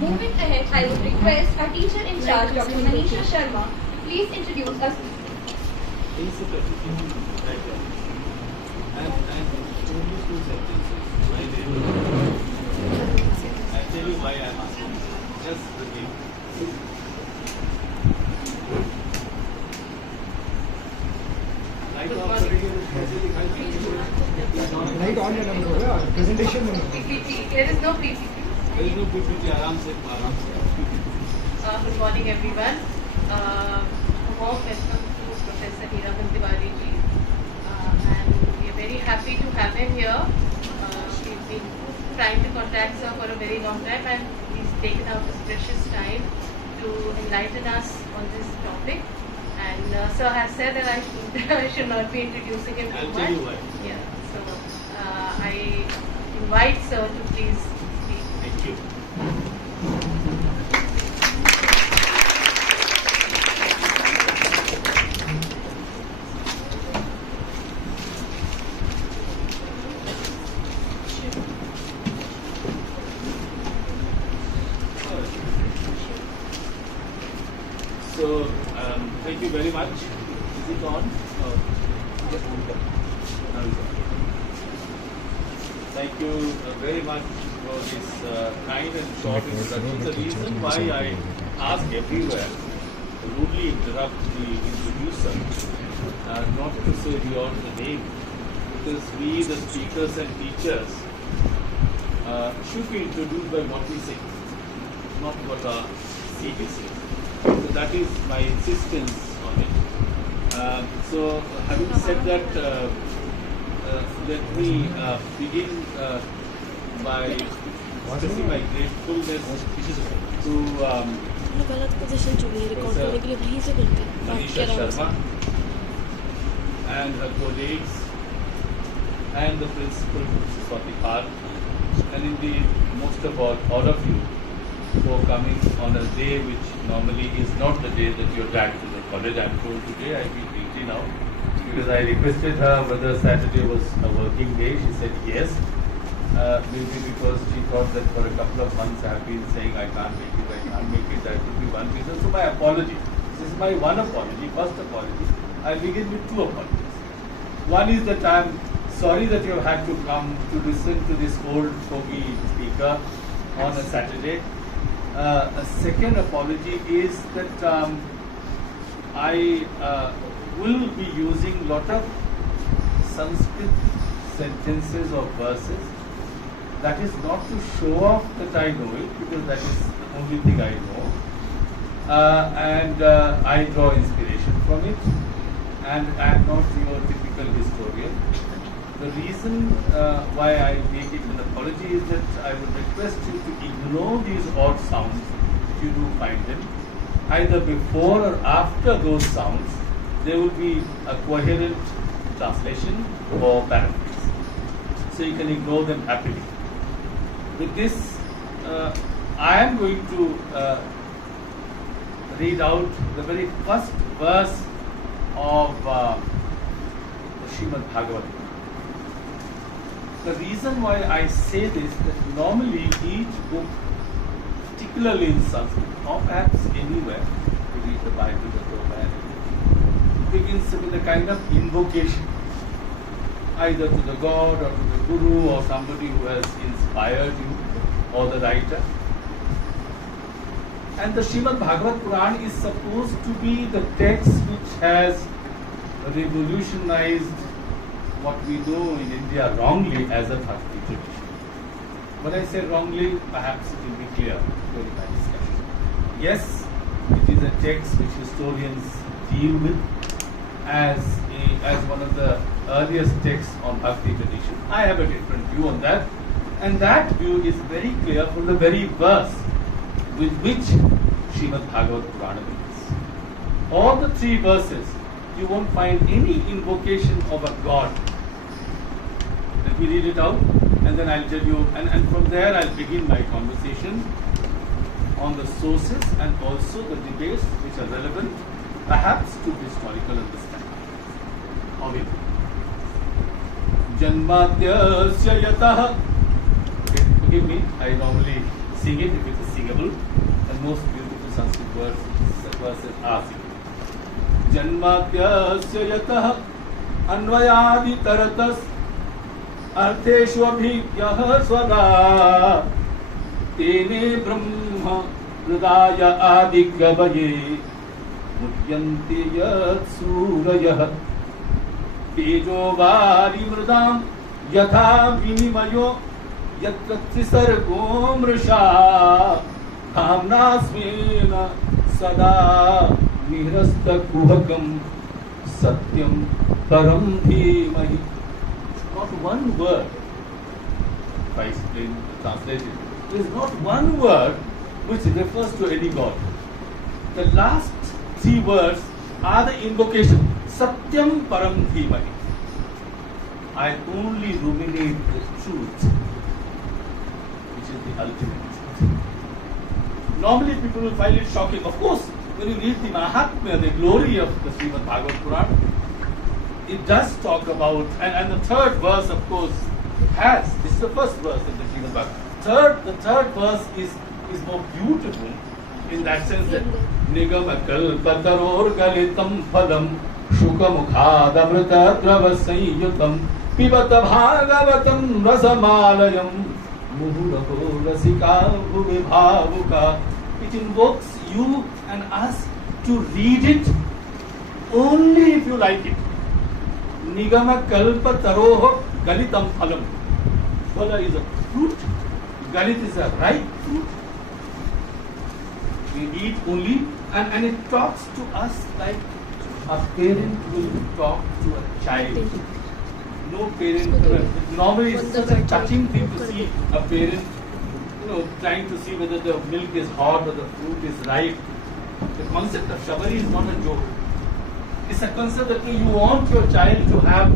Moving ahead, I would request our teacher in charge, Dr. Manisha Sharma, please introduce us. I'll tell you why I'm asking. Just repeat. Light on your number, presentation number. PPT. There is no PPT. There is no PPT. Aram se. Good morning, everyone. A warm welcome to Professor HEERAMAN TIWARI ji. And we are very happy to have him here. We've been trying to contact sir for a very long time, and he's taken out his precious time to enlighten us on this topic. And sir has said that I should not be introducing him too I'll much. tell you why. Yeah. So I invite sir to please speak. Thank you. So, thank you very much. Is it on? Thank you very much for this kind and short introduction. The reason why I ask everywhere, rudely interrupt the introducer, not to say beyond the name, because we, the speakers and teachers, should be introduced by what we say, not what our CV says. So that is my insistence on it. So having said that, let me begin by expressing my gratefulness to Manisha Sharma and her colleagues and the principal, Mrs. Fatihar, and indeed most of all of you for coming on a day which normally is not the day that you're dragged to the college. I'm told today I feel guilty now because I requested her whether Saturday was a working day. She said yes. Maybe because she thought that for a couple of months I have been saying I can't make it, I can't make it. That could be one reason. So my apology. This is my one apology, first apology. I'll begin with two apologies. One is that I'm sorry that you have had to come to listen to this old fogey speaker on a Saturday. A second apology is that I will be using a lot of Sanskrit sentences or verses. That is not to show off that I know it, because that is the only thing I know. And I draw inspiration from it. And I am not your typical historian. The reason why I make it an apology is that I would request you to ignore these odd sounds if you do find them. Either before or after those sounds, there will be a coherent translation or paraphrase. So you can ignore them happily. With this, I am going to read out the very first verse of the Srimad Bhagavatam. The reason why I say this, that normally each book, particularly in Sanskrit, or perhaps anywhere, you read the Bible, the Quran, begins with a kind of invocation, either to the God or to the Guru or somebody who has inspired you, or the writer. And the Srimad Bhagavad Puran is supposed to be the text which has revolutionized what we know in India wrongly as a Bhakti tradition. When I say wrongly, perhaps it will be clear during my discussion. Yes, it is a text which historians deal with as one of the earliest texts on Bhakti tradition. I have a different view on that, and that view is very clear from the very verse with which Srimad Bhagavad Purana begins. All the three verses, you won't find any invocation of a god. Let me read it out, and then I'll tell you, and from there I'll begin my conversation on the sources and also the debates which are relevant, perhaps to historical understanding of it. Janmadyasya yatah. Forgive me, I normally sing it if it is singable. And most beautiful Sanskrit verses are singable. Janmatyasya yatah अन्वयादि तरतस अर्थेषु अभिज्ञः स्वदा तेने ब्रह्म हृदय आदि कवये मुह्यन्ति यत् सूरयः तेजो वारि मृदां यथा विनिमयो यत्र त्रिसर्गो मृषा धाम्ना स्वेन सदा निरस्तकुहकम् Satyam Param Dhimahi. Not one word. If I explain, translate it. There is not one word which refers to any god. The last three words are the invocation. Satyam Param Dhimahi. I only ruminate the truth, which is the ultimate truth. Normally people will find it shocking. Of course, when you read the Mahatmya, the glory of the Srimad Bhagavad Purana, it does talk about, and the third verse, of course, this is the first verse in the Srimad Bhagavad. The third verse is more beautiful in that sense that Nigama kalpataror galitam padam shuka mukhadamrita travasayutam pibata bhagavatam rasamalayam muhuraho rasika bhuvibhavuka. It invokes you and us to read it only if you like it. Nigama kalpa taroho galitam phalam. Phala is a fruit, galit is a ripe fruit. We eat only, and it talks to us like a parent will talk to a child. No parent, normally it's such a touching thing to see a parent trying to see whether the milk is hot or the fruit is ripe. The concept of shabari is not a joke. It's a concept that you want your child to have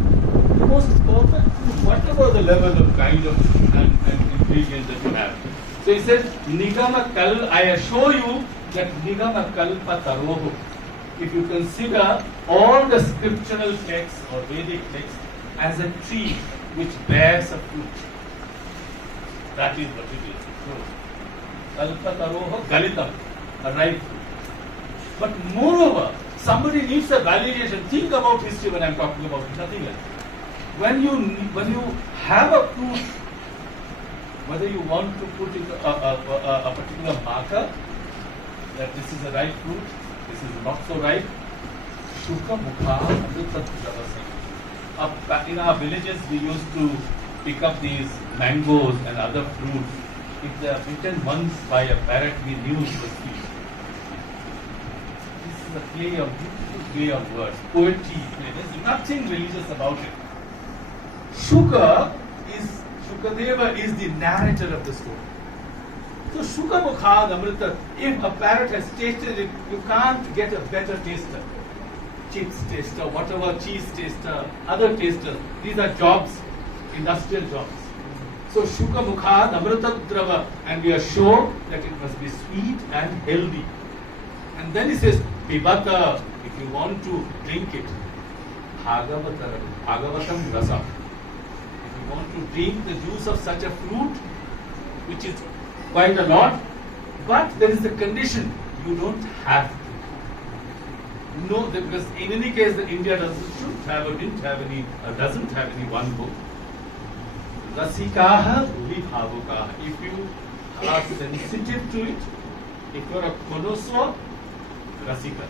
the most perfect food, whatever the level of kind of and ingredients that you have. So he says, Nigama Kal, I assure you that Nigama Kalpa Taroho, if you consider all the scriptural texts or Vedic texts as a tree which bears a fruit, that is what it is. Kalpataroha Galitam, a ripe fruit. But moreover, somebody needs a validation. Think about history when I am talking about it, nothing else. When you have a fruit, whether you want to put it a particular marker that this is a ripe fruit, this is not so ripe. Shuka Mukha Amritat Javasai. In our villages, we used to pick up these mangoes and other fruits. If they are bitten once by a parrot, we knew it was sweet. This is a beautiful play of words, poetry. There is nothing religious about it. Shukadeva is the narrator of the story. So Shuka Mukhad Amrita, if a parrot has tasted it, you can't get a better taster. Chips taster, whatever, cheese taster, other tasters. These are jobs, industrial jobs. So Shuka Mukhad Amrita Drava, and we are sure that it must be sweet and healthy. And then he says, Pibata, if you want to drink it, Bhagavatam Rasa. If you want to drink the juice of such a fruit, which is quite a lot, but there is a condition, you don't have to. No, because in any case, India doesn't have any one book. Rasikaha Bhuvibhavukaha. If you are sensitive to it, if you are a connoisseur, Rasika.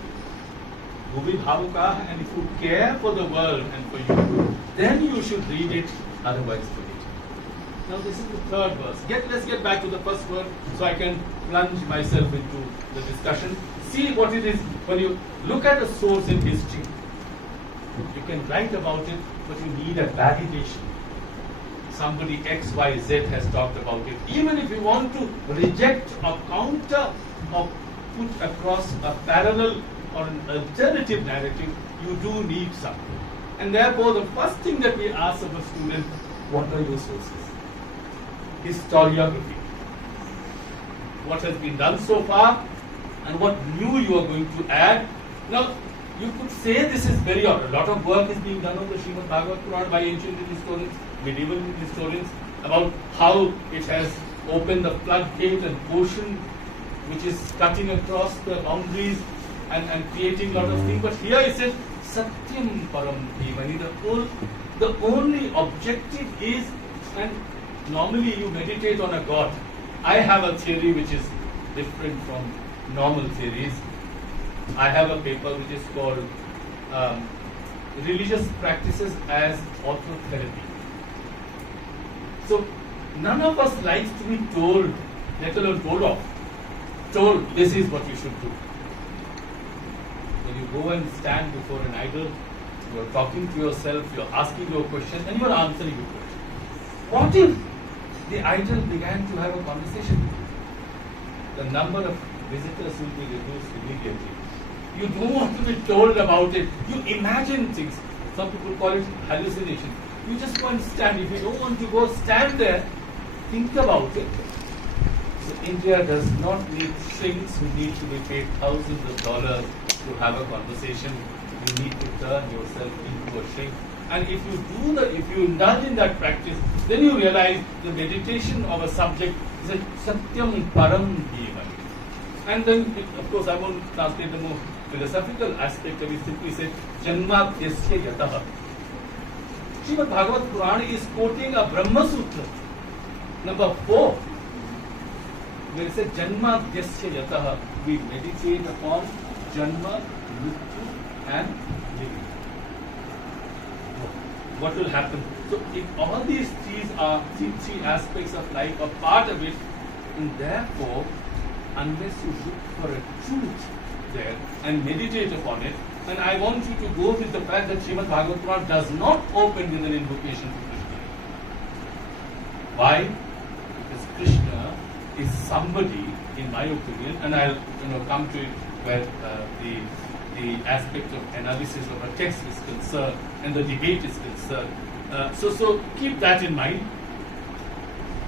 Bhuvibhavukaha, and if you care for the world and for you, then you should read it, otherwise forget it. Now this is the third verse. Let's get back to the first word so I can plunge myself into the discussion. See what it is. When you look at a source in history, you can write about it, but you need a validation. Somebody X, Y, Z has talked about it. Even if you want to reject or counter or put across a parallel or an alternative narrative, you do need something. And therefore, the first thing that we ask of a student, what are your sources? Historiography. What has been done so far and what new you are going to add. Now, you could say this is very odd. A lot of work is being done on the Srimad Bhagavad Purana by ancient historians, medieval historians, about how it has open the floodgate and ocean which is cutting across the boundaries and creating a lot of things. But here it says Satyam Param Dhimani. The only objective is, and normally you meditate on a God. I have a theory which is different from normal theories. I have a paper which is called Religious Practices as Autotherapy. So none of us likes to be told, let alone told this is what you should do. When you go and stand before an idol, you are talking to yourself, you are asking your question, and you are answering your question. What if the idol began to have a conversation with you? The number of visitors will be reduced immediately. You don't want to be told about it. You imagine things. Some people call it hallucination. You just go and stand. If you don't want to go stand there, think about it. So India does not need shrinks who need to be paid thousands of dollars to have a conversation. You need to turn yourself into a shrink. And if you indulge in that practice, then you realize the meditation of a subject is a Satyam Param Dhimani. And then, of course, I won't translate the more philosophical aspect of it. Simply say, Janmadyasya Yataha. Srimad Bhagavad Purana is quoting a Brahma Sutra, number 4, where it says, Janmadyasya Yataha. We meditate upon Janma, Mrityu, and living. What will happen? So, if all these three aspects of life are part of it, and therefore, unless you look for a truth there and meditate upon it, and I want you to go with the fact that Srimad Bhagavad Purana does not open with an invocation to Krishna. Why? Because Krishna is somebody, in my opinion, and I'll come to it where the aspect of analysis of a text is concerned and the debate is concerned. So keep that in mind.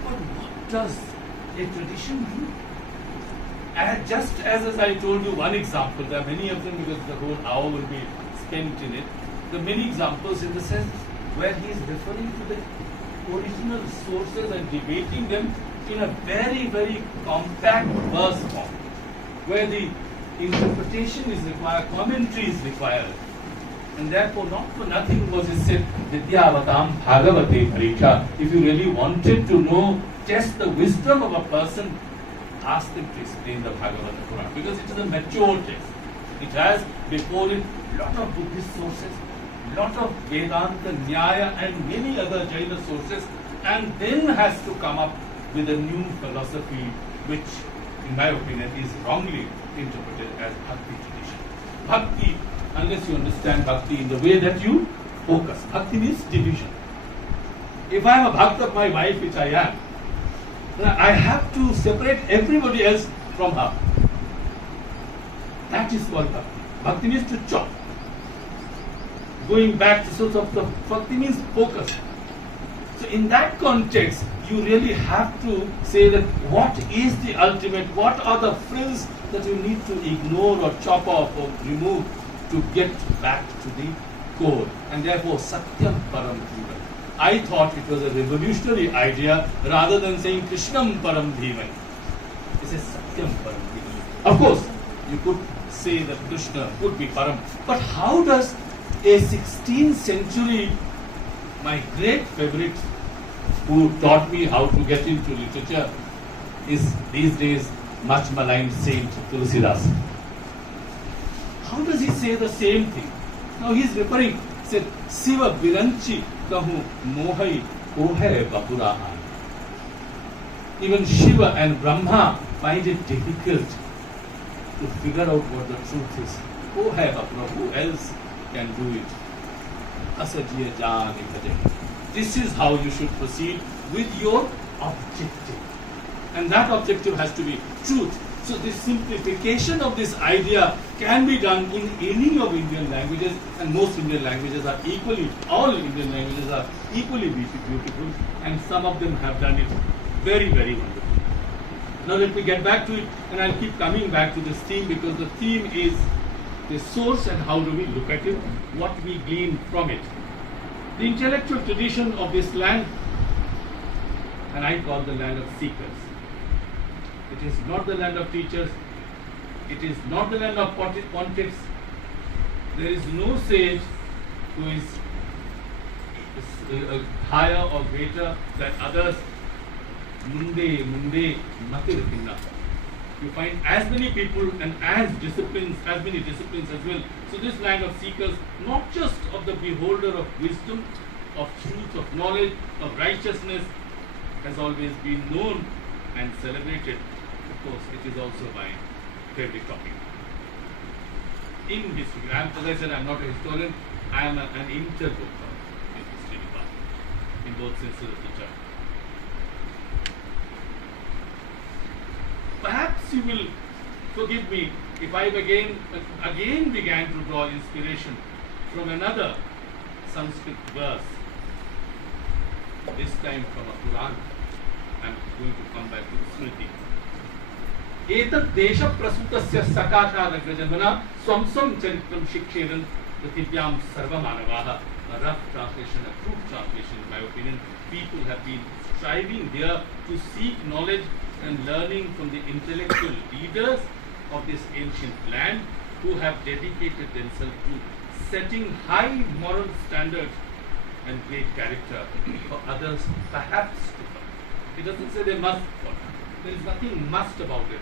But what does a tradition do? Just as I told you one example, there are many of them because the whole hour will be spent in it. There are many examples in the sense where he is referring to the original sources and debating them in a very, very compact verse form, where the interpretation is required, commentary is required. And therefore, not for nothing was it said, Vidyavatam Bhagavate Pariksha. If you really wanted to know, test the wisdom of a person, ask them to explain the Bhagavad Purana, because it is a mature text. It has before it lot of Buddhist sources, lot of Vedanta, Nyaya, and many other Jaina sources, and then has to come up with a new philosophy, which, in my opinion, is wrongly interpreted as Bhakti tradition. Bhakti, unless you understand Bhakti in the way that you focus. Bhakti means division. If I am a Bhakt of my wife, which I am, I have to separate everybody else from her. That is called Bhakti. Bhakti means to chop. Going back to source of the Bhakti means focus. So in that context, you really have to say that what is the ultimate, what are the frills that you need to ignore or chop off or remove to get back to the core. And therefore, Satyam Param Dhimani. I thought it was a revolutionary idea rather than saying Krishnam Param Dhimani. It says Satyam Param Dhimani. Of course, you could say that Krishna could be Param. But how does a 16th century, my great favorite, who taught me how to get into literature, is these days much maligned saint Tulsidas. How does he say the same thing? Now he is referring, said, Siva Biranchi Kahu Mohai Kohai Bapuraha. Even Shiva and Brahma find it difficult to figure out what the truth is. Kohai Bapura, who else can do it? Asajiya Jani Bhajan. This is how you should proceed with your objective. And that objective has to be truth. So this simplification of this idea can be done in any of Indian languages, and most Indian languages are equally, all Indian languages are equally beautiful, and some of them have done it very, very wonderfully. Now let me get back to it, and I'll keep coming back to this theme, because the theme is the source and how do we look at it, what we glean from it. The intellectual tradition of this land and I call the land of seekers. It is not the land of teachers. It is not the land of pontiffs. There is no sage who is higher or greater than others. Munde matir pinna. You find as many people and as many disciplines as well. So this land of seekers, not just of the beholder of wisdom, of truth, of knowledge, of righteousness, has always been known and celebrated. Of course, it is also my favorite topic. In history, as I said, I am not a historian, I am an interloper in history department, in both senses of the term. Perhaps you will forgive me if I again began to draw inspiration from another Sanskrit verse, this time from a Quran. I am going to come back to Smriti. एतद् देश प्रसूतस्य सकाशादग्रजन्मना स्वं स्वं चरित्रं शिक्षेरन् पृथिव्यां सर्वमानवाः. A rough translation, a true translation, in my opinion. People have been striving here to seek knowledge and learning from the intellectual leaders of this ancient land, who have dedicated themselves to setting high moral standards and great character for others perhaps to come. It doesn't say they must follow. There is nothing must about it.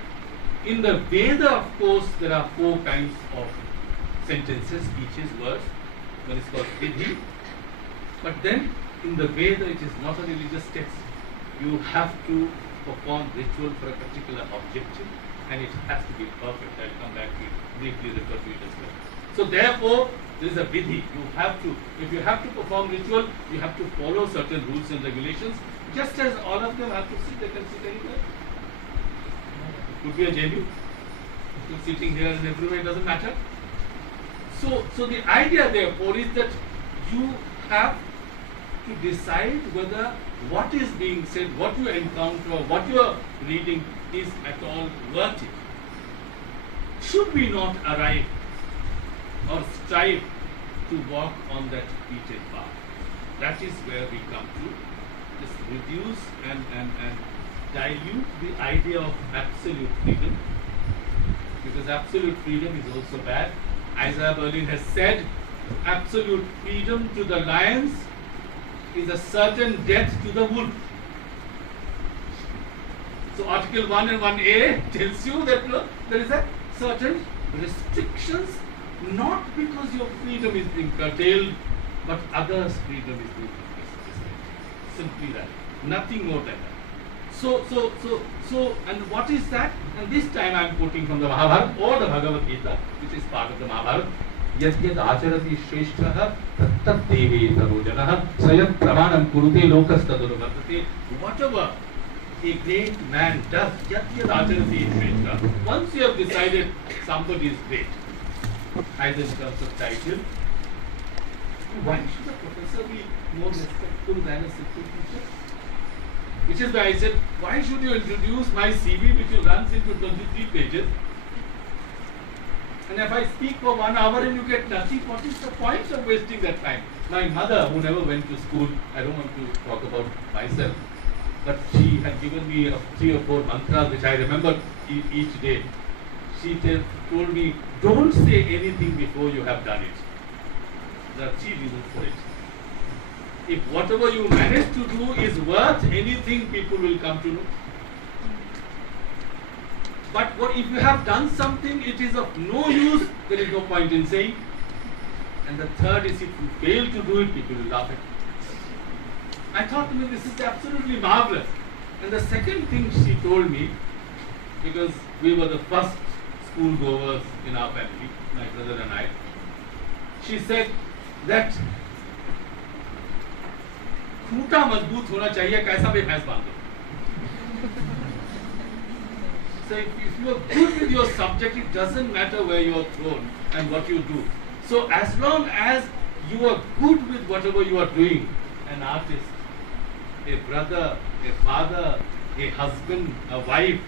In the Veda, of course, there are 4 kinds of sentences, each is words. One is called Vidhi. But then, in the Veda, it is not a religious text. You have to perform ritual for a particular objective, and it has to be perfect. I will come back to it, briefly refer to it as well. So therefore, there is a Vidhi. You have to, if you have to perform ritual, you have to follow certain rules and regulations, just as all of them have to sit, they can sit anywhere. Could be a JNU, sitting here and everywhere, it doesn't matter. So the idea therefore is that you have to decide whether what is being said, what you encounter, what you are reading is at all worth it. Should we not arrive or strive to walk on that beaten path? That is where we come to just reduce and dilute the idea of absolute freedom, because absolute freedom is also bad. Isaiah Berlin has said, absolute freedom to the lions is a certain death to the wolf. So Article 1 and 1A tells you that there is a certain restrictions, not because your freedom is being curtailed, but others' freedom is being restricted. Simply that, nothing more than that. So, and what is that? And this time I am quoting from the Mahabharata or the Bhagavad Gita, which is part of the Mahabharata. Yadyad acharati shreshthah tattat deve tarojanah sayat pramanam kurute lokas tadurvartate. Whatever a great man does, yadyad acharati shreshthah. Once you have decided somebody is great, either in terms of title, why should a professor be more respectful than a simple teacher? Which is why I said, why should you introduce my CV, which runs into 23 pages? And if I speak for 1 hour and you get nothing, what is the point of wasting that time? My mother, who never went to school, I don't want to talk about myself, but she had given me 3 or 4 mantras which I remember each day. She told me, don't say anything before you have done it. There are 3 reasons for it. If whatever you manage to do is worth anything, people will come to know. But if you have done something, it is of no use, there is no point in saying. And the third is, if you fail to do it, people will laugh at you. I thought, this is absolutely marvelous. And the second thing she told me, because we were the first school goers in our family, my brother and I, she said that खूंटा मजबूत होना चाहिए, कैसा भी भैंस बांधो. So if you are good with your subject, it doesn't matter where you are thrown and what you do. So as long as you are good with whatever you are doing, an artist, a brother, a father, a husband, a wife,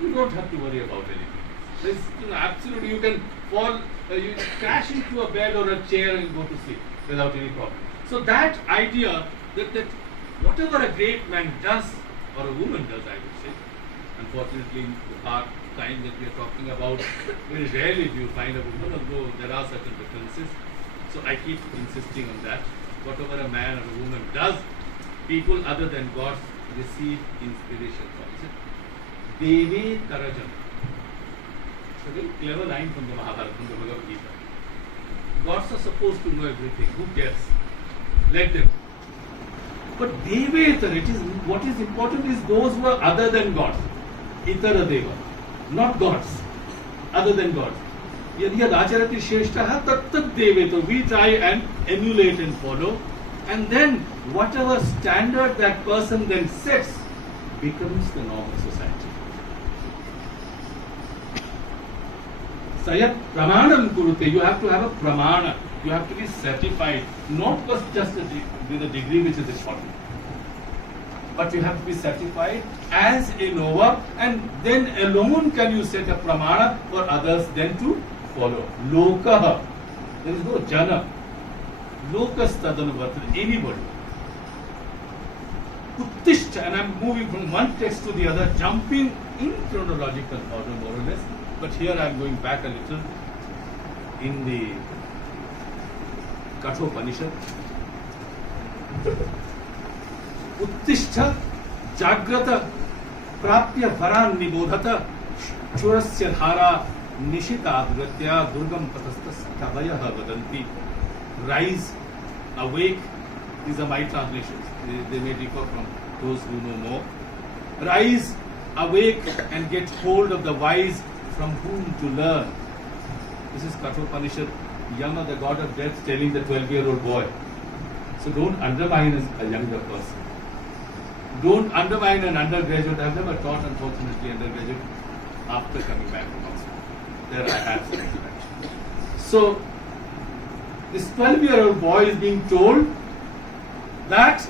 you don't have to worry about anything. There's, absolutely, you can fall, you crash into a bed or a chair and go to sleep without any problem. So that idea that whatever a great man does, or a woman does, I would say, unfortunately in the part time that we are talking about, very rarely do you find a woman, although there are certain differences. So I keep insisting on that. Whatever a man or a woman does, people other than God receive inspiration from it. Devi Tarajam. It's a very clever line from the Mahabharata, from the Bhagavad Gita. Gods are supposed to know everything. Who cares? Let them. But Devetar, what is important is those who are other than gods. Itara Deva. Not gods. Other than gods. Yad acharati shreshtaha tat tat deveto. We try and emulate and follow. And then whatever standard that person then sets becomes the norm of society. Sayat pramanam kurute. You have to have a pramana. You have to be certified, not just with a degree which is important, but you have to be certified as a knower, and then alone can you set a pramana for others then to follow. Lokaha. There is no jana. Lokas tadanuvartana. Anybody. Uttishta. And I am moving from one text to the other, jumping in chronological order more or less. But here I am going back a little in the Kathopanishad. Uttishta jagrata prapya varan nibodhata churasya dhara nishita adratya durgam patastas kavayaha vadanti. Rise, awake. These are my translations. They may differ from those who know more. Rise, awake, and get hold of the wise from whom to learn. This is Kathopanishad. Yama, the god of death, telling the 12-year-old boy. So don't undermine a younger person. Don't undermine an undergraduate. I've never taught, unfortunately, undergraduate after coming back from Oxford. There I had some interaction. So this 12-year-old boy is being told that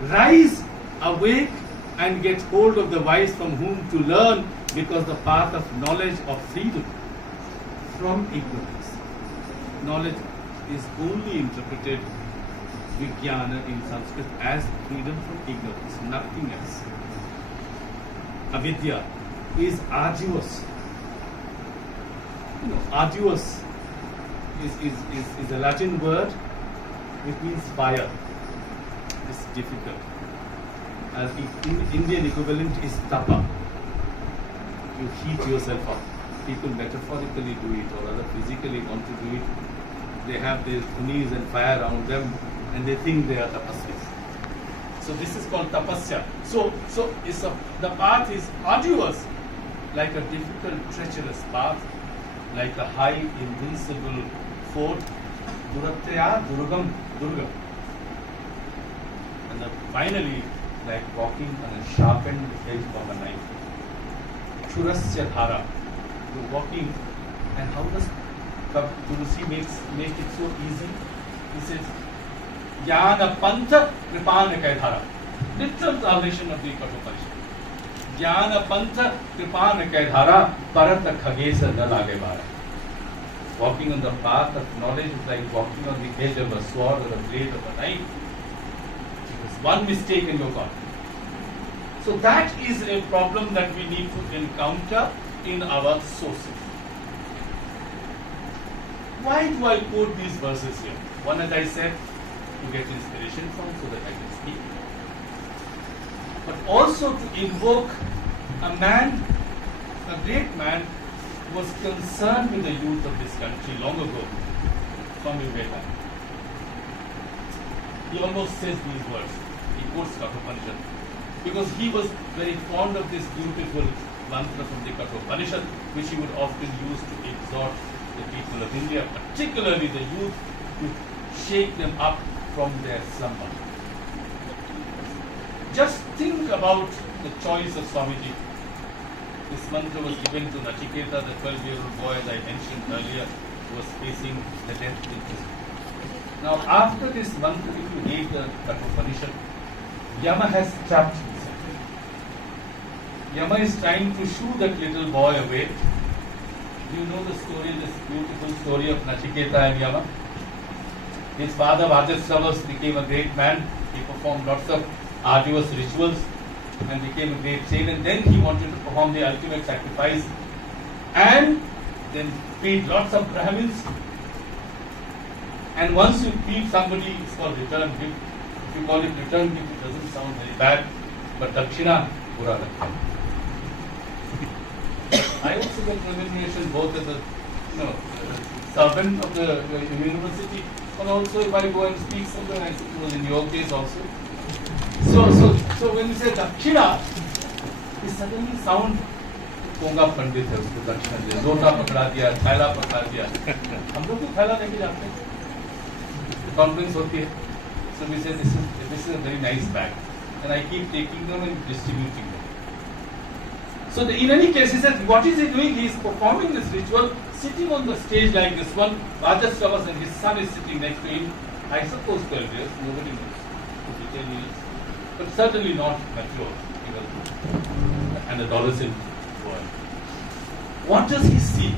rise, awake, and get hold of the wise from whom to learn, because the path of knowledge of freedom from ignorance. Knowledge is only interpreted, Vijnana in Sanskrit, as freedom from ignorance, nothing else. Avidya is arduous. Arduous is a Latin word which means fire. It's difficult. Indian equivalent is tapa. You heat yourself up. People metaphorically do it, or other physically want to do it. They have their knees and fire around them, and they think they are tapasvis. So this is called tapasya. So the path is arduous, like a difficult, treacherous path, like a high, invincible fort. Duratya, durgam. And finally, like walking on a sharpened edge of a knife. Churasya dhara. You're walking, and how does Turusi make it so easy? He says, Jnana pantha kripanakaya dhara. Literal translation of the Kathopanishad. Jnana pantha kripanakaya dhara parata khagesa na lage bara. Walking on the path of knowledge is like walking on the edge of a sword or a blade of a knife. There's one mistake and you're gone. So that is a problem that we need to encounter in our sources. Why do I quote these verses here? One, as I said, to get inspiration from, so that I can speak. But also to invoke a man, a great man, who was concerned with the youth of this country long ago, Swami Vivekananda. He almost says these words. He quotes Kathopanishad, because he was very fond of this beautiful mantra from the Kathopanishad, which he would often use to exhort the people of India, particularly the youth, to shake them up from their slumber. Just think about the choice of Swamiji. This mantra was given to Nachiketa, the 12-year-old boy, as I mentioned earlier, who was facing the death sentence. Now, after this mantra, if you read the Kathopanishad, Yama has trapped himself. Yama is trying to shoo that little boy away. Do you know the story, this beautiful story of Nachiketa and Yama? His father, Vajasravas, became a great man. He performed lots of arduous rituals and became a great saint, and then he wanted to perform the ultimate sacrifice and then feed lots of Brahmins. And once you feed somebody, it's called return gift. If you call it return gift, it doesn't sound very bad, but Dakshina, Pura Dakshina. I also get remuneration both as a servant of the university, and also if I go and speak somewhere, I think it was in your case also. So when you say Dakshina, it suddenly sounds पोंगा पंडित है, उसको दक्षिणा दिया, लोटा पकड़ा दिया, थैला पकड़ा दिया. हम लोग भी थैला लेके जाते हैं, कॉन्फ्रेंस होती है. So we say this is a very nice bag, and I keep taking them and distributing them. So in any case, he says, what is he doing? He is performing this ritual, sitting on the stage like this one. Rajastravas and his son is sitting next to him. I suppose 12 years, nobody knows, 10 years, but certainly not mature, even an adolescent boy. What does he see?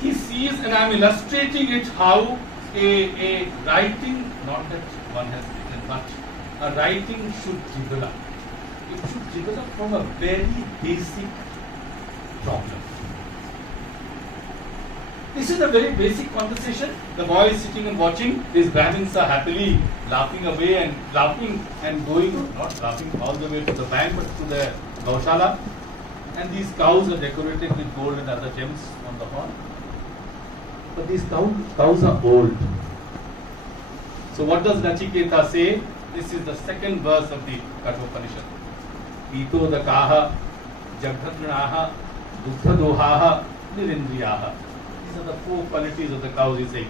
He sees, and I am illustrating it, how a writing, not that one has written much, a writing should develop. It should develop from a very basic problem. This is a very basic conversation. The boy is sitting and watching. These Brahmins are happily laughing away and laughing and going, not laughing all the way to the bank, but to the Gaushala. And these cows are decorated with gold and other gems on the horn. But these cows are old. So what does Nachiketa say? This is the second verse of the Kathopanishad. Pito dakaha, jagdhatranaha, dukkhadohaha, nirindriyaha. These are the four qualities of the cows, he saying.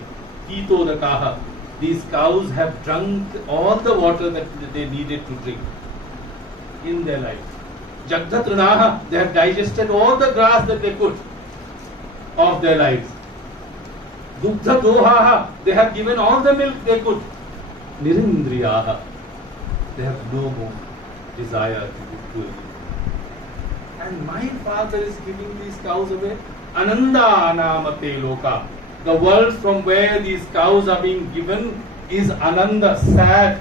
Pito dakaha. These cows have drunk all the water that they needed to drink in their life. Jagdhatranaha. They have digested all the grass that they could of their lives. Dukkhadohaha. They have given all the milk they could. Nirindriyaha. They have no more desire to do it. And my father is giving these cows away. Ananda anamate loka. The world from where these cows are being given is Ananda, sad.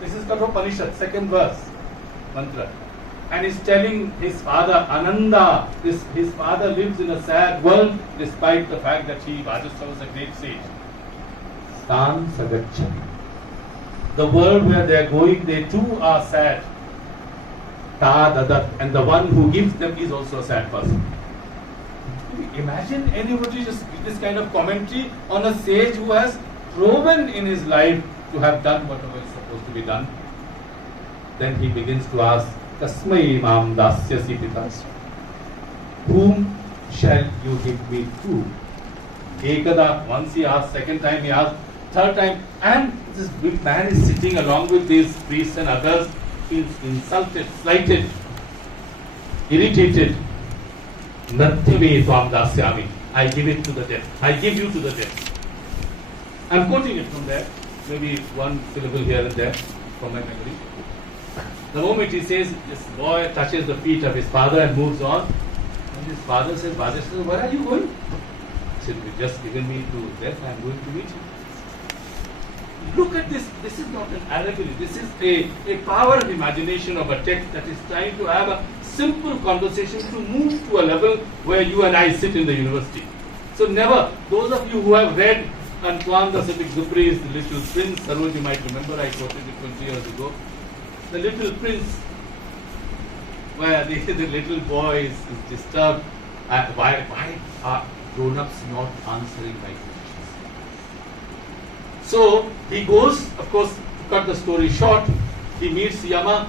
This is Kathopanishad, second verse, mantra. And he's telling his father, Ananda, his father lives in a sad world despite the fact that Vajrasava was a great sage. Stan Sagaccha. The world where they are going, they too are sad. And the one who gives them is also a sad person. Imagine anybody just give this kind of commentary on a sage who has proven in his life to have done whatever is supposed to be done. Then he begins to ask, Kasmai mam dasyasi pitas. Whom shall you give me to? Ekada, once he asked, second time he asked, third time, and this big man is sitting along with these priests and others, feels insulted, slighted, irritated. Natyame tvam dasyami. I give it to the dead. I give you to the dead. I'm quoting it from there, maybe one syllable here and there from my memory. The moment he says, this boy touches the feet of his father and moves on, and his father says, Vajrasava, where are you going? He said, you've just given me to death, I'm going to meet you. Look at this. This is not an allegory. This is a power of imagination of a text that is trying to have a simple conversation to move to a level where you and I sit in the university. So never, those of you who have read Antoine de Saint-Exupéry's The Little Prince, Saroj, you might remember, I quoted it 20 years ago. The Little Prince, where the little boy is disturbed. Why are grown-ups not answering my questions? So he goes, of course, to cut the story short, he meets Yama,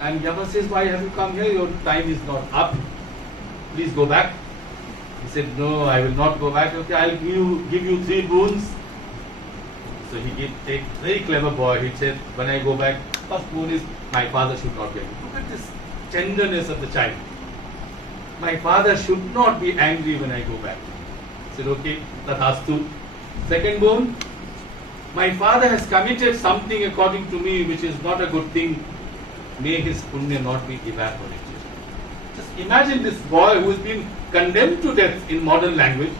and Yama says, why have you come here? Your time is not up. Please go back. He said, no, I will not go back. Okay, I'll give you 3 boons. So he take very clever boy. He said, when I go back, first boon is my father should not be angry. Look at this tenderness of the child. My father should not be angry when I go back. He said, okay, that has to. Second boon, my father has committed something according to me which is not a good thing. May his punya not be evaporated. Just imagine this boy who has been condemned to death in modern language.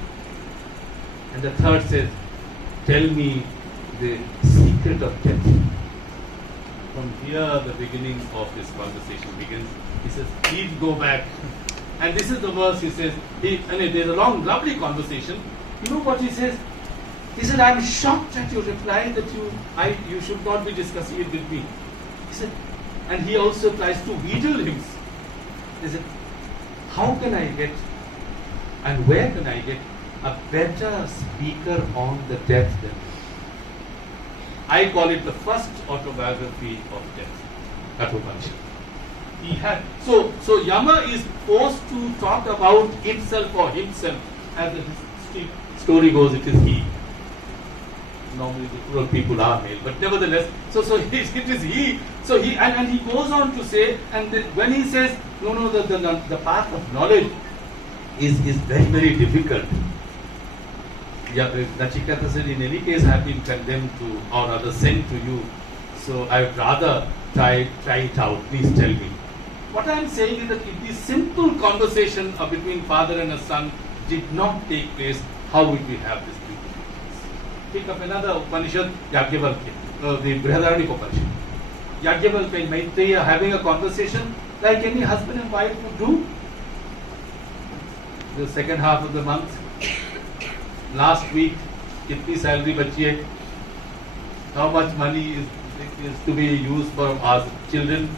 And the third says, tell me the secret of death. from here the beginning of this conversation begins. He says, he'd go back. And this is the verse he says, there's a long, lovely conversation. You know what he says? He said, I'm shocked at your reply that you should not be discussing it with me. He said, and he also tries to wheedle him. He said, how can I get and where can I get a better speaker on the death than you? I call it the first autobiography of death. Kathopanishad. He had so Yama is forced to talk about himself or himself, as the story goes, it is he. Normally the plural people are male, but nevertheless, so it is he. So he and he goes on to say, and when he says, no, the path of knowledge is very, very difficult. Nachiketa said, in any case, I have been condemned to, or rather sent to you, so I would rather try it out. Please tell me. What I am saying is that if this simple conversation between father and a son did not take place, how would we have this beautiful place? Pick up another Upanishad, Yajnavalkya, the Brihadaranyaka Upanishad. Yajnavalkya and Maitreya having a conversation like any husband and wife would do. The second half of the month, last week, kitni salary bachi hai? How much money is to be used for our children?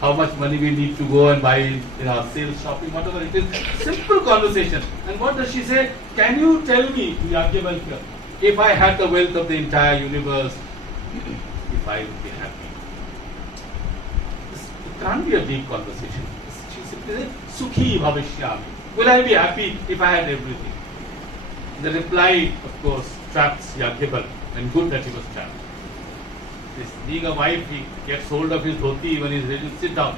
How much money we need to go and buy in our sales, shopping, whatever it is. Simple conversation. And what does she say? Can you tell me, Yajnavalkya, if I had the wealth of the entire universe, if I would be happy? It can't be a deep conversation. She simply says, Sukhi bhavishyami. Will I be happy if I had everything? The reply, of course, traps Yajnavalkya, and good that he was trapped. This being a wife, he gets hold of his dhoti when he's ready to sit down.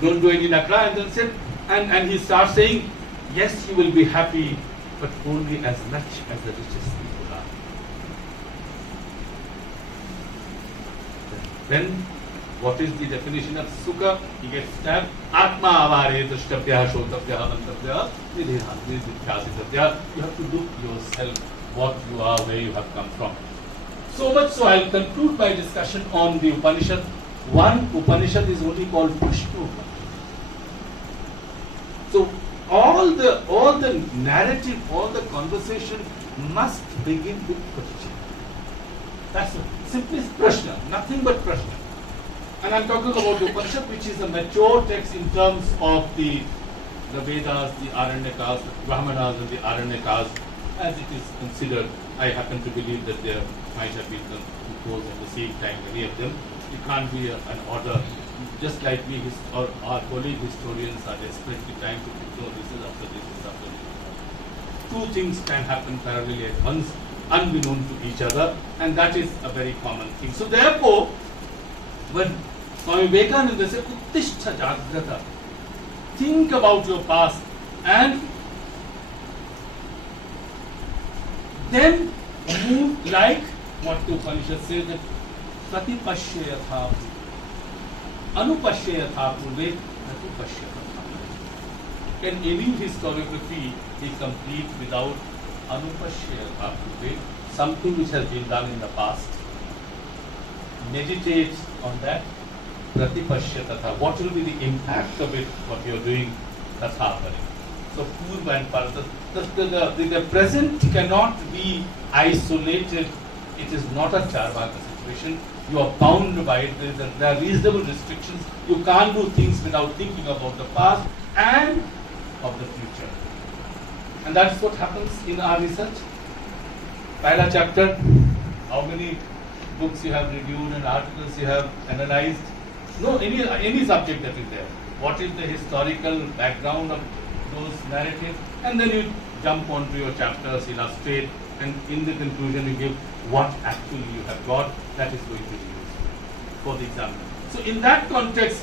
Don't do any nakra, and then sit. And he starts saying, yes, you will be happy, but only as much as the richest people are. Then, what is the definition of sukha? He gets stabbed. Atma avare drashtabhya shotabhya mantavya vidhyasitavya. You have to look yourself what you are, where you have come from. So much so, I'll conclude my discussion on the Upanishad. One Upanishad is only called Prashna Upanishad. So all the narrative, all the conversation must begin with question. That's it. Simply Prashna, nothing but Prashna. And I'm talking about the Upanishad, which is a mature text in terms of the Vedas, the Aranyakas, the Brahmanas and the Aranyakas, as it is considered. I happen to believe that there might have been composed at the same time, many of them. It can't be an order. Just like we, or our colleague historians are desperately trying to put, no, this is after this, this is after this. Two things can happen parallelly at once, unbeknown to each other, and that is a very common thing. So therefore, when Swami Vivekananda said, Uttishta Jagrata, think about your past, and then move like what the Upanishad says, that Pratipashya yatha Anupashya yatha purve Pratipashya yatha. Can any historiography be complete without Anupashya yatha purve, something which has been done in the past? Meditate on that. Pratipashya tatha. What will be the impact of it, what you are doing? Tatha pare. So Purva and Para. The present cannot be isolated. It is not a Charvaka situation. You are bound by it. There are reasonable restrictions. You can't do things without thinking about the past and of the future. And that's what happens in our research. Pehla chapter, how many books you have reviewed and articles you have analyzed? No, any subject that is there. What is the historical background of those narratives? And then you jump onto your chapters, illustrate, and in the conclusion you give what actually you have got that is going to be used for the examiner. So in that context,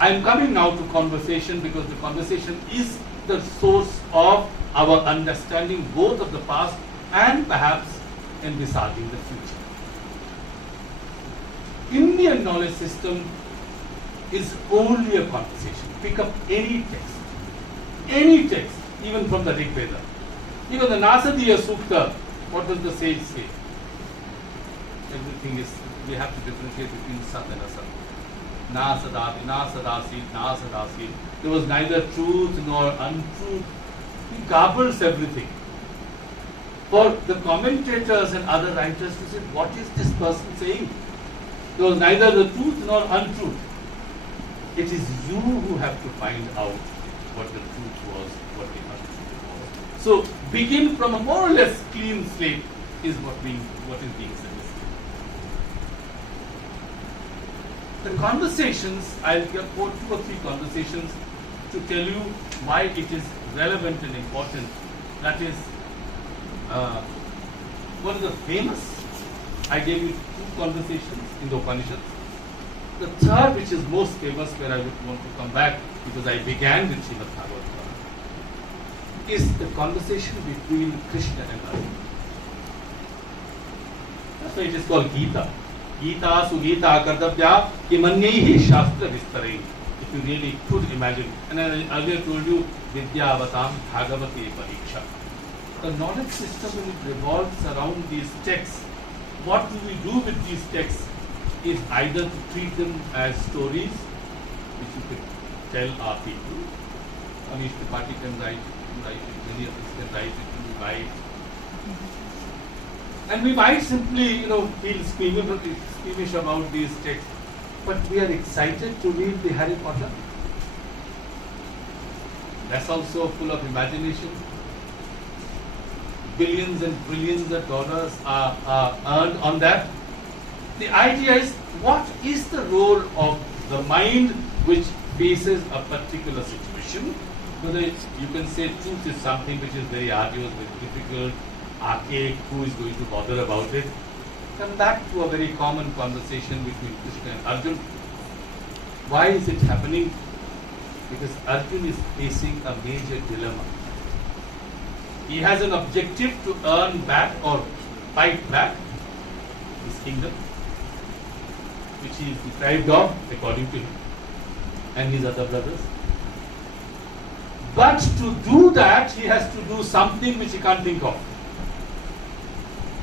I am coming now to conversation, because the conversation is the source of our understanding both of the past and perhaps envisaging the future. Indian knowledge system is only a conversation. Pick up any text, even from the Rig Veda. Even the Nasadiya Sukta, what does the sage say? Everything is we have to differentiate between Sat and Asat. Na Sadati, Na Sadasi, Na Sadasi. There was neither truth nor untruth. He garbles everything. For the commentators and other writers to say, what is this person saying? There was neither the truth nor untruth. It is you who have to find out what the truth was, what the untruth was. So begin from a more or less clean slate is what is being suggested. The conversations, I'll quote 2 or 3 conversations to tell you why it is relevant and important. That is, one of the famous, I gave you 2 conversations in the Upanishads. The third, which is most famous, where I would want to come back because I began with Srimad Bhagavatam, is the conversation between Krishna and Arjuna. That's why it is called Gita. Gita Sugita Kardavya Imanyaihi Shastra Vistarei. If you really could imagine. And I earlier told you, Vidya Avatam Bhagavati Pariksha. The knowledge system, when it revolves around these texts, what do we do with these texts is either to treat them as stories, which you could tell our people. Amish Tripathi can write it, many of us can write it, we write. And we might simply, feel squeamish about these texts, but we are excited to read the Harry Potter. That's also full of imagination. Billions and trillions of dollars are earned on that. The idea is, what is the role of the mind which faces a particular situation? Whether you can say truth is something which is very arduous, very difficult, archaic, who is going to bother about it? Come back to a very common conversation between Krishna and Arjuna. Why is it happening? Because Arjuna is facing a major dilemma. He has an objective to earn back or fight back his kingdom, which he is deprived of, according to him, and his other brothers. But to do that, he has to do something which he can't think of.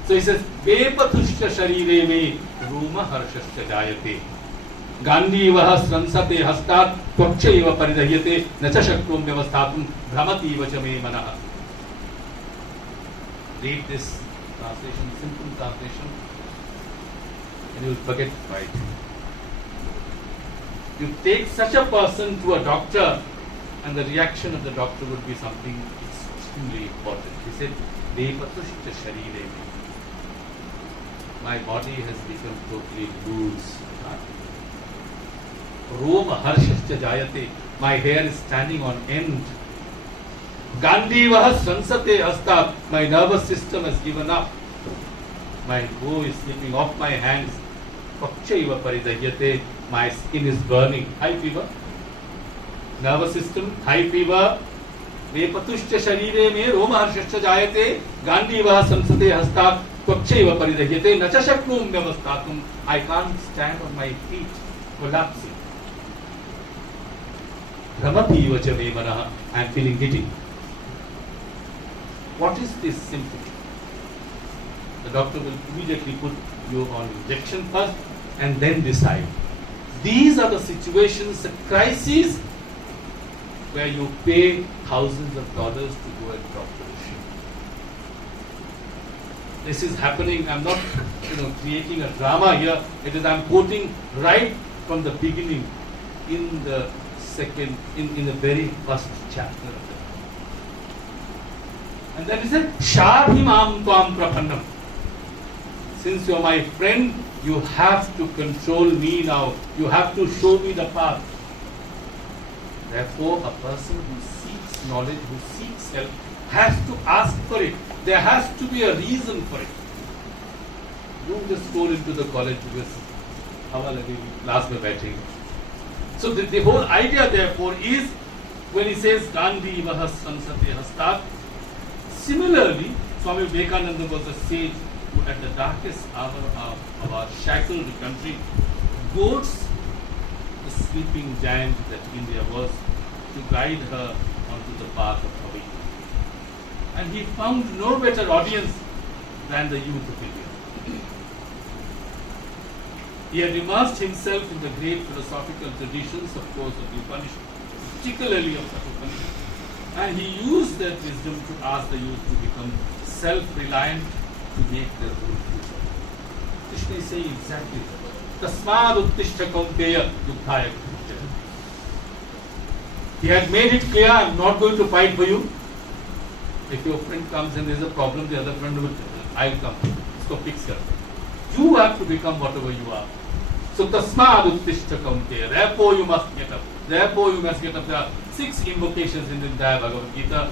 So he says, Vepatushya sharire me ruma harshasya jayate. Gandhi vaha sransate hastat tvaksha eva paridahyate nacha shaktum vyavasthatum bhramati vacha me manaha. Read this translation, simple translation, and you will forget right. You take such a person to a doctor, and the reaction of the doctor would be something extremely important. He said, Vepatushya sharire. My body has become totally loose. Roma harshasya jayate. My hair is standing on end. Gandhi vaha sransate hastat. My nervous system has given up. My bow is slipping off my hands. Pakshaiva paridahyate. My skin is burning. High fever. Nervous system, high fever. Vepatushya sharire me roma harshasya jayate. Gandhi vaha sransate hastat. Pakshaiva paridahyate. Nacha shaknum vyavasthatum. I can't stand on my feet. Collapsing. Bhramati vacha me manaha. I am feeling giddy. What is this symptom? The doctor will immediately put you on injection first and then decide. These are the situations, the crises, where you pay thousands of dollars to go and talk to the ship. This is happening. I'm not, creating a drama here. It is, I'm quoting right from the beginning in the in the very first chapter of the book. And then he said, Shabhimam Tvam Prapannam. Since you are my friend, you have to control me now. You have to show me the path. Therefore, a person who seeks knowledge, who seeks help, has to ask for it. There has to be a reason for it. Don't just go into the college because last में बैठेंगे. So the whole idea, therefore, is when he says Gandhi vaha sansate hastat. Similarly, Swami Vivekananda was a sage who, at the darkest hour of our shackled country, goads the sleeping giant that India was to guide her onto the path of awakening. And he found no better audience than the youth of India. He had immersed himself in the great philosophical traditions, of course, of the Upanishads, particularly of the Upanishads, and he used that wisdom to ask the youth to become self-reliant, to make their own future. Krishna is saying exactly that. Tasmad uttishta kaunteya yukthaya krishna. He had made it clear, I am not going to fight for you. If your friend comes and there is a problem, the other friend will tell him, I will come. Isko fix kar. You have to become whatever you are. So tasmad uttishta kaunteya. Therefore you must get up. Therefore you must get up. There are 6 invocations in the entire Bhagavad Gita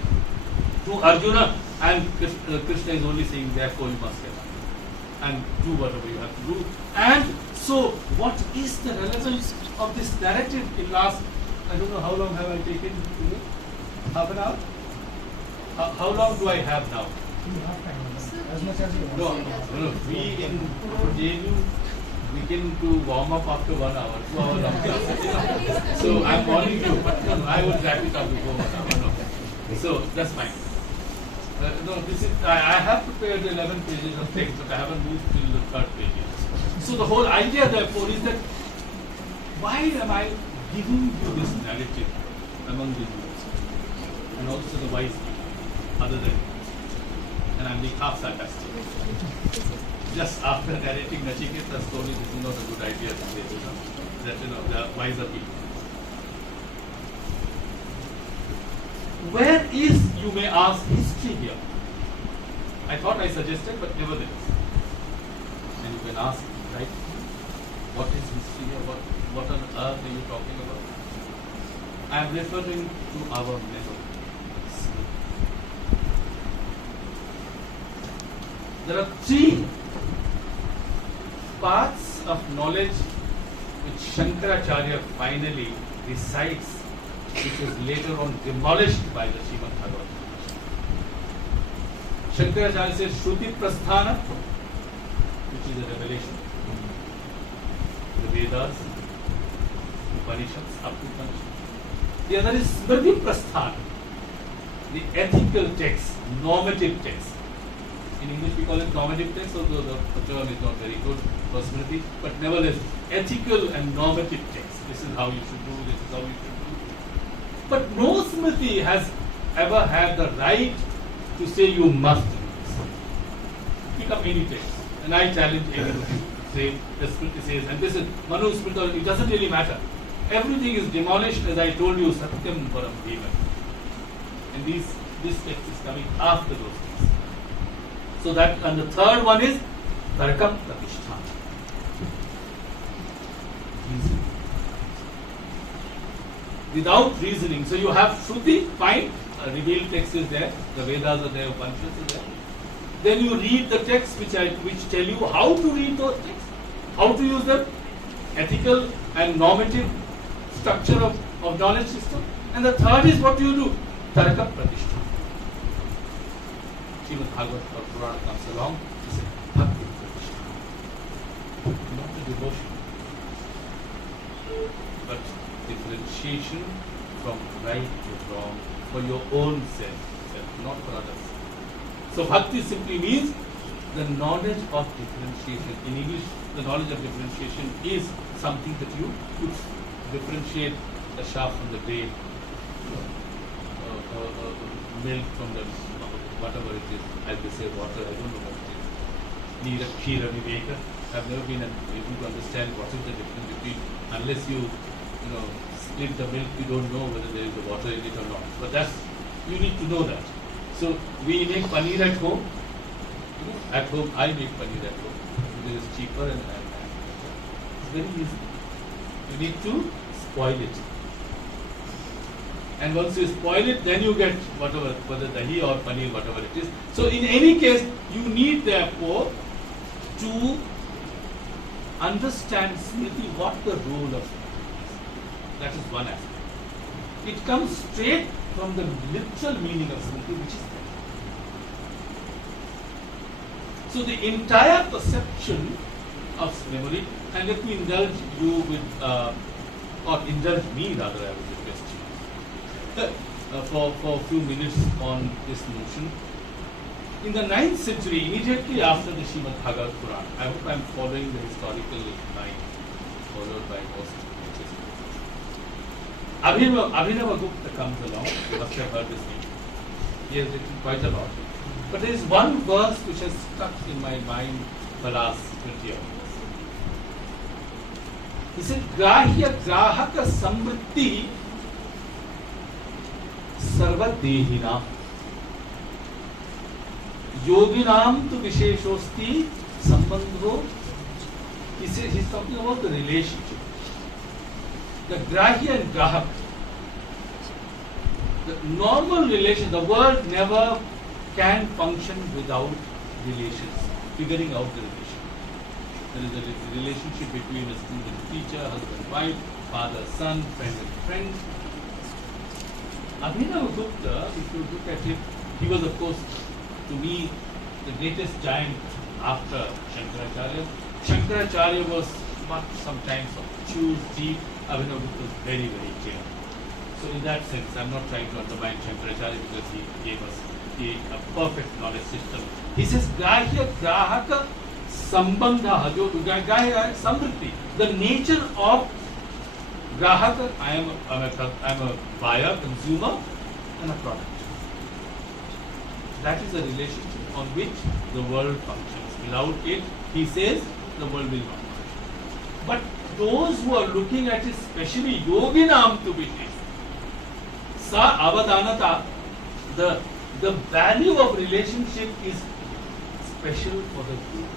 to Arjuna, and Krishna is only saying, therefore you must get up and do whatever you have to do. And so, what is the relevance of this narrative in last, I don't know how long have I taken today? Half an hour? How long do I have now? As much as you want. No. We in JNU begin to warm up after 1 hour, 2 hour long classes. So I'm warning you, but no, I will wrap it up before 1 hour. No. So that's fine. No, this is I have prepared 11 pages of text, but I haven't moved till the 3rd page yet. So the whole idea, therefore, is that why am I giving you this narrative among the youths and also the wise people, other than, and I'm being half sarcastic. Just after narrating Nachiketa's story, this is not a good idea to say, that the wiser people. Where is, you may ask, history here? I thought I suggested, but nevertheless. And you can ask, right? What is history here? What on earth are you talking about? I am referring to our memory. There are 3 parts of knowledge which Shankaracharya finally recites, which was later on demolished by the Srimad Bhagavad Gita. Shankaracharya says Shruti Prasthana, which is a revelation. The Vedas, Upanishads, up to Upanishads. The other is Smriti Prasthana, the ethical text, normative text. In English we call it normative text, although the term is not very good for Smriti, but nevertheless, ethical and normative text. This is how you should do, this is how you should do. But no Smriti has ever had the right to say you must do this. Pick up any text, and I challenge any of you. Say, the Smriti says, and this is Manu Smriti, it doesn't really matter. Everything is demolished, as I told you, Satyam Param Bhima. And this text is coming after those things. So that, and the third one is Tarkam Pratishtha. Reason. Without reasoning. So you have Shruti, fine, revealed text is there, the Vedas are there, Upanishads are there. Then you read the texts which tell you how to read those texts, how to use them, ethical and normative structure of knowledge system. And the third is what you do, Tarka Pratishtha. Srimad Bhagavad or Purana comes along, he says, Bhakti Pratishtha. Not a devotion, but differentiation from right to wrong for your own self, not for others. So Bhakti simply means the knowledge of differentiation. In English, the knowledge of differentiation is something that you could differentiate the chaff from the grain, milk from the whatever it is, as they say water, I don't know what it is. HEERAMAN. I've never been able to understand what is the difference between, unless you split the milk, you don't know whether there is a water in it or not. But that's, you need to know that. So we make paneer at home. At home, I make paneer at home because it's cheaper and it's very easy. You need to spoil it. And once you spoil it, then you get whatever, whether dahi or paneer, whatever it is. So in any case, you need therefore to understand Smriti, what the role of Smriti is. That is one aspect. It comes straight from the literal meaning of Smriti, which is that. So the entire perception of memory, and let me indulge you with, or indulge me rather, I would request you, for a few minutes on this notion. In the 9th century, immediately after the Srimad Bhagavad Purana, I hope I am following the historical line. followed by most religious people. Abhinava Gupta comes along. You must have heard this name. He has written quite a lot. But there is one verse which has stuck in my mind for the last 20 years. He said, Grahya Grahaka Samritti Sarvadehina Yoginam tu Visheshosti Sambandho. He's talking about the relationship. The Grahya and Grahak. The normal relation, the world never can function without relations, figuring out the relation. There is a relationship between a student and teacher, husband and wife, father, son, friend and friend. Abhinava Gupta, if you look at him, he was of course, to me, the greatest giant after Shankaracharya. Shankaracharya was sometimes obtuse, deep. Abhinava Gupta was very, very clear. So in that sense, I'm not trying to undermine Chairperson because he gave us a perfect knowledge system. He says, Grahya Grahaka Sambandha, Grahya Samritti. The nature of Grahaka, I'm a buyer, consumer, and a product. That is the relationship on which the world functions. Without it, he says, the world will not function. But those who are looking at it, especially Yoginam to be Sa Avadanata, the value of relationship is special for the yogi.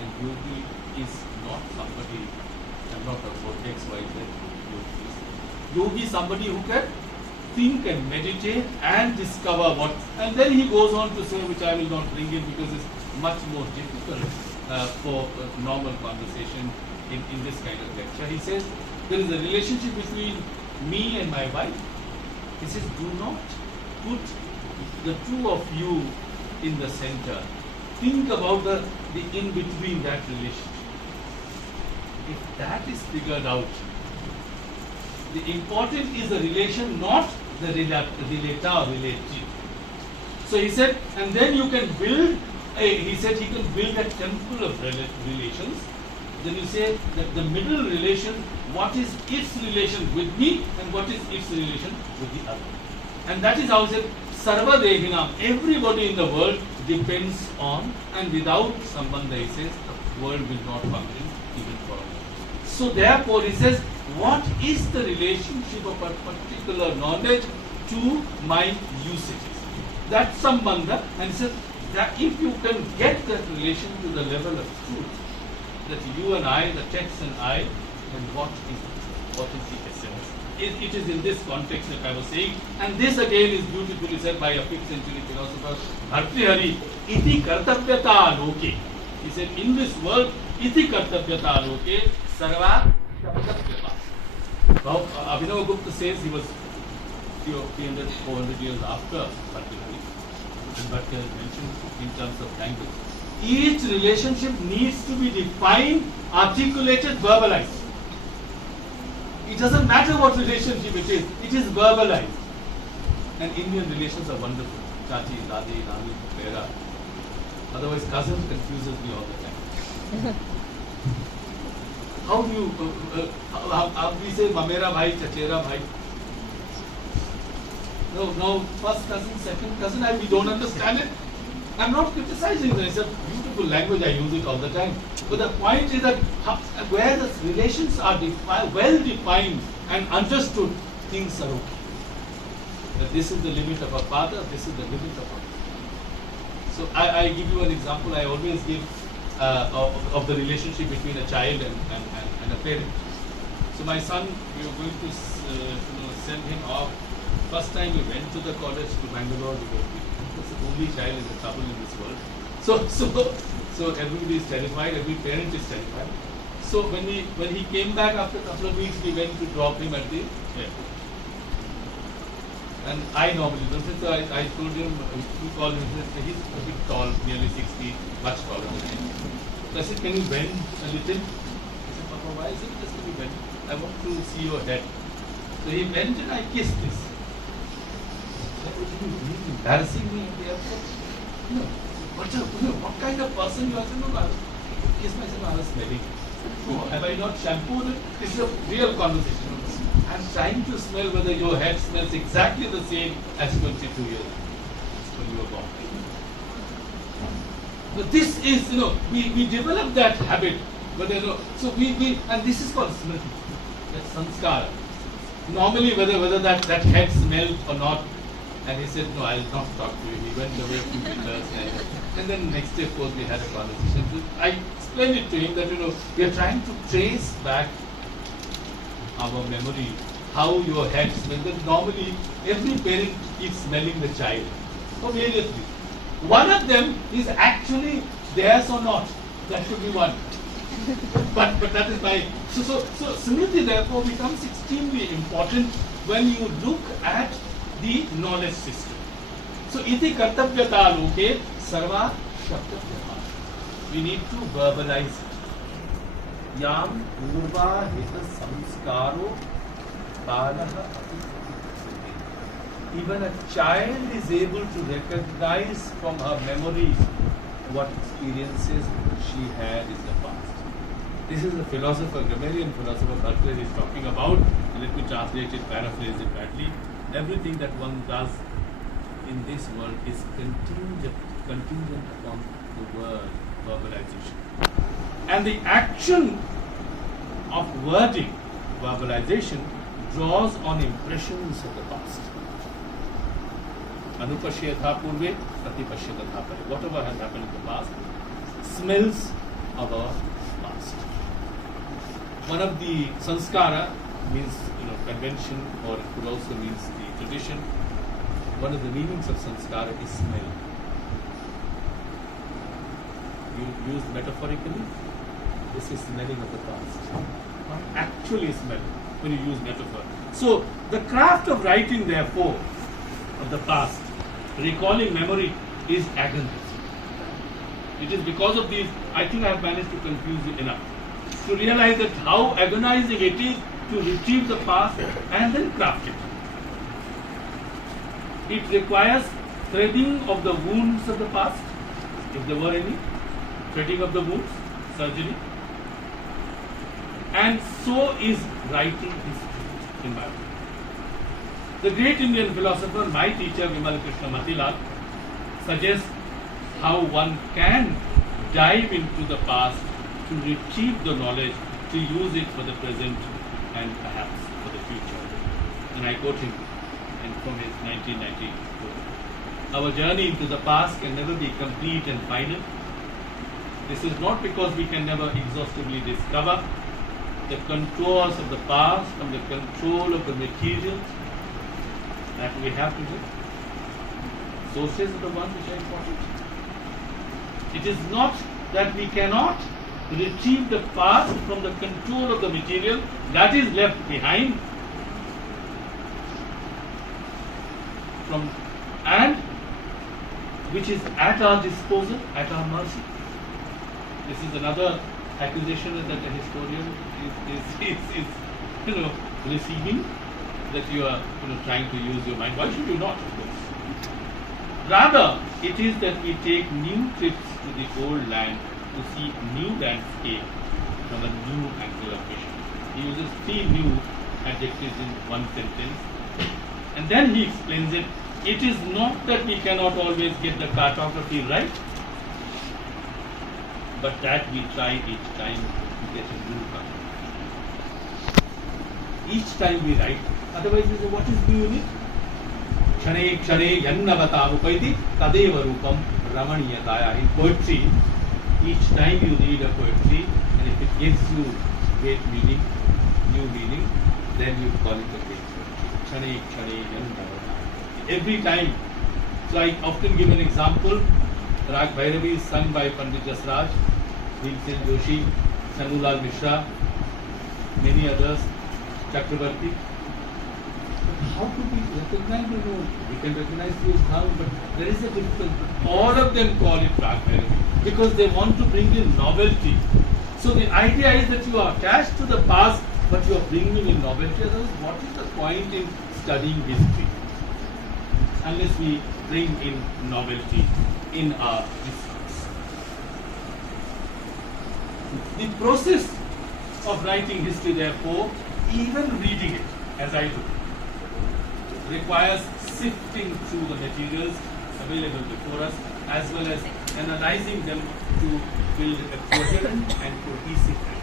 And yogi is not somebody, I'm not about X, Y, Z. Yogi is somebody who can think and meditate and discover what. And then he goes on to say, which I will not bring in because it's much more difficult for normal conversation in this kind of lecture. He says, there is a relationship between me and my wife. He says, do not put the two of you in the center. Think about the in-between that relationship. If that is figured out, the important is the relation, not the relator or relative. So he said, and then you can build, he said he can build a temple of relations. Then you say that the middle relation, what is its relation with me and what is its relation with the other. And that is how he said, Sarva Dehinam, everybody in the world depends on, and without Sambandha, he says, the world will not function even for a moment. So therefore, he says, what is the relationship of a particular knowledge to my usages? That's Sambandha, and he says, that if you can get that relation to the level of truth, that you and I, the text and I, and what is the essence? It is in this context that I was saying, and this again is beautifully said by a 5th century philosopher, Bhartrihari, iti kartavyata loke. He said, in this world, iti kartavyata loke, sarva kartavyata. Now, Abhinava Gupta says he was 300, 400 years after Bhartrihari, and Bhartrihari mentioned in terms of language. Each relationship needs to be defined, articulated, verbalized. It doesn't matter what relationship it is verbalized. And Indian relations are wonderful. Chachi, Dadi, Nani, Pera. Otherwise, cousin confuses me all the time. How do you, we say Mamera Bhai, Chachera Bhai? No, first cousin, second cousin, we don't understand it. I'm not criticizing this. It's a beautiful language, I use it all the time. But the point is that where the relations are well defined and understood, things are okay. That this is the limit of a father, this is the limit of a... So I give you an example I always give of the relationship between a child and a parent. So my son, we were going to send him off. First time we went to the college to Bangalore because the only child is a trouble in this world. So everybody is terrified, every parent is terrified. So when he came back after a couple of weeks, we went to drop him at the airport. And I normally don't say, so I told him, we called him, he's a bit tall, nearly 60, much taller than me. So I said, can you bend a little? He said, Papa, why is it just to be bent? I want to see your head. So he bent and I kissed this. Embarrassing me at the airport? No. What kind of person you are? No, kiss myself, I was smelling. Oh, have I not shampooed it? This is a real conversation. I'm trying to smell whether your head smells exactly the same as 22 years ago when you were born. But this is, we develop that habit. But so we and this is called smriti, that's sanskara. Normally, whether that head smelled or not, and he said, no, I'll not talk to you. He went away a few meters, and then next day, of course, we had a conversation. I explained it to him that we are trying to trace back our memory, how your head smells. That normally every parent keeps smelling the child for various reasons. One of them is actually theirs or not. That should be one. but that is my so Smriti therefore becomes extremely important when you look at the knowledge system. So iti kartavyata loke sarva shabdavyata. We need to verbalize it. Yam purva hita samskaro balaha api. Even a child is able to recognize from her memory what experiences she had in the past. This is the philosopher, grammarian philosopher Berkeley is talking about. Let me translate it, paraphrase it badly. Everything that one does in this world is contingent upon the word verbalization. And the action of wording, verbalization, draws on impressions of the past. Anupashyatha purve, pratipashyatha pare. Whatever has happened in the past smells of our past. One of the sanskara means convention, or it could also mean the tradition. One of the meanings of sanskara is smell. You use metaphorically, this is smelling of the past. Not actually smell when you use metaphor. So the craft of writing, therefore, of the past, recalling memory, is agonizing. It is because of these, I think I have managed to confuse you enough to realize that how agonizing it is to retrieve the past and then craft it. It requires threading of the wounds of the past, if there were any, threading of the wounds, surgery, and so is writing history, in my opinion. The great Indian philosopher, my teacher Vimal Krishna Matilal, suggests how one can dive into the past to retrieve the knowledge, to use it for the present and perhaps for the future. And I quote him from his 1994. Our journey into the past can never be complete and final. This is not because we can never exhaustively discover the contours of the past from the control of the materials that we have today. Sources are the ones which are important. It is not that we cannot retrieve the past from the control of the material that is left behind and which is at our disposal, at our mercy. This is another accusation that a historian is receiving, that you are trying to use your mind. Why should you not, of course? Rather, it is that we take new trips to the old land to see new landscape from a new angle of vision. He uses 3 new adjectives in one sentence, and then he explains it. It is not that we cannot always get the cartography right, but that we try each time to get a new cartography. Each time we write, otherwise we say, what is new in it? Kshane kshane yannavata rupaiti tadeva rupam ramaniyataya. In poetry, each time you read a poetry, and if it gives you great meaning, new meaning, then you call it a great poetry. Kshane kshane yannavata. Every time. So I often give an example. Rag Bhairavi is sung by Pandit Jasraj, Bhimsen Joshi, Sanulal Mishra, many others, Chakrabarti. But how could we recognize the note? We can recognize those sounds, but there is a difference. All of them call it Rag Bhairavi because they want to bring in novelty. So the idea is that you are attached to the past, but you are bringing in novelty. Otherwise, what is the point in studying history unless we bring in novelty in our discourse? The process of writing history, therefore, even reading it, as I do, requires sifting through the materials available before us, as well as analyzing them to build a coherent and cohesive